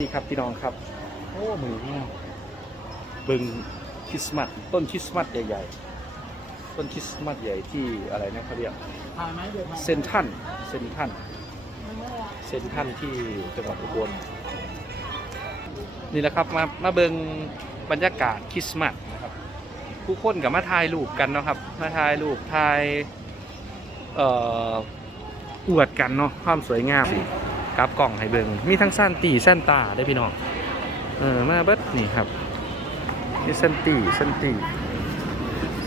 นี่ครับพี่น้องครับ โอ้มือเนี่ยบึงคริสต์มาสต้นคริสต์มาสใหญ่ๆ ต้นคริสต์มาสใหญ่ที่อะไรนะเขาเรียกถ่ายไหมเดี๋ยวถ่ายเซนทรันเซนทรันเซนทรันที่จังหวัดอุบลนี่แหละครับมามาเบิงบรรยากาศคริสต์มาสนะครับผู้คนกับมาถ่ายรูปกันเนาะครับมาถ่ายรูปถ่ายเอ่ออวดกันเนาะความสวยงามสิ กราบกล่องให้เบิงมีทั้งสั้นตีสั้นตาได้พี่น้องเออมาเบิดนี่ครับนี่สั้นตีสั้นตี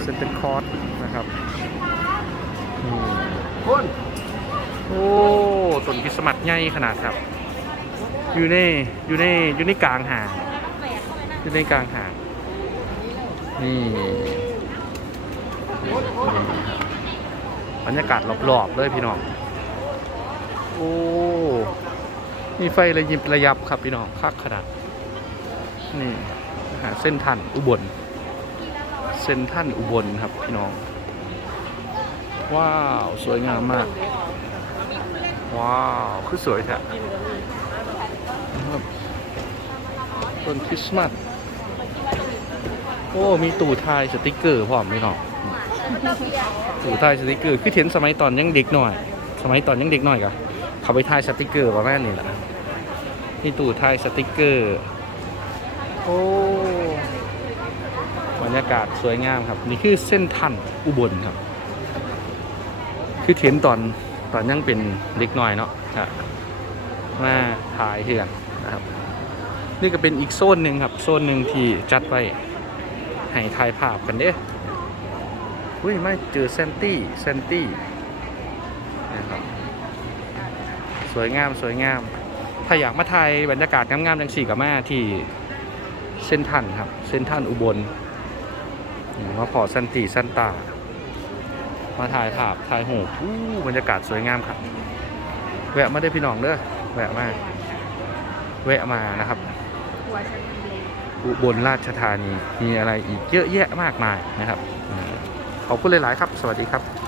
เซนเตอร์คอร์สนะครับอืมคุณโอ้ต้นคริสต์มาสใหญ่ขนาดครับ อยู่ในอยู่ในอยู่ในกลางหางอยู่ในกลางหางนี่นี่บรรยากาศรอบๆเลยพี่น้อง โอ้ มีไฟระยิบระยับครับพี่น้องคักขนาด นี่หาเส้นทันอุบล เส้นทันอุบลครับพี่น้อง ว้าว สวยงามมาก ว้าว คือสวยแท้ต้นคริสต์มาสโอ้ มีตู่ทายสติกเกอร์พร้อมไหมน้องตู่ทายสติกเกอร์ คือเห็นสมัยตอนยังเด็กหน่อย สมัยตอนยังเด็กหน่อยกะเขาไปทายสติกเกอร์ประมาณนี้แหละ นี่ตู่ทายสติกเกอร์ โอ้บรรยากาศสวยงามครับ นี่คือเส้นทันอุบลครับ คือเห็นตอนตอนยังเป็นเด็กน้อยเนาะครับมาถ่ายเถื่อนนะครับ นี่ก็เป็นอีกโซนหนึ่งครับ โซนหนึ่งที่จัดไว้ให้ถ่ายภาพกันเด้อุ้ยไม่เจอเซนตี้เซนตี้นะครับสวยงามสวยงาม ถ้าอยากมาถ่ายบรรยากาศงามๆจังสี่กับมาที่เส้นทันครับ เส้นทันอุบลมาพอสันติสันตา มาถ่ายภาพถ่ายหูอู้บรรยากาศสวยงามครับ แวะมาได้พี่น้องเด้อแวะมาแวะมานะครับอุบลราชธานีมีอะไรอีกเยอะแยะมากมายนะครับอ่าขอบคุณหลาย ๆ ครับ สวัสดีครับ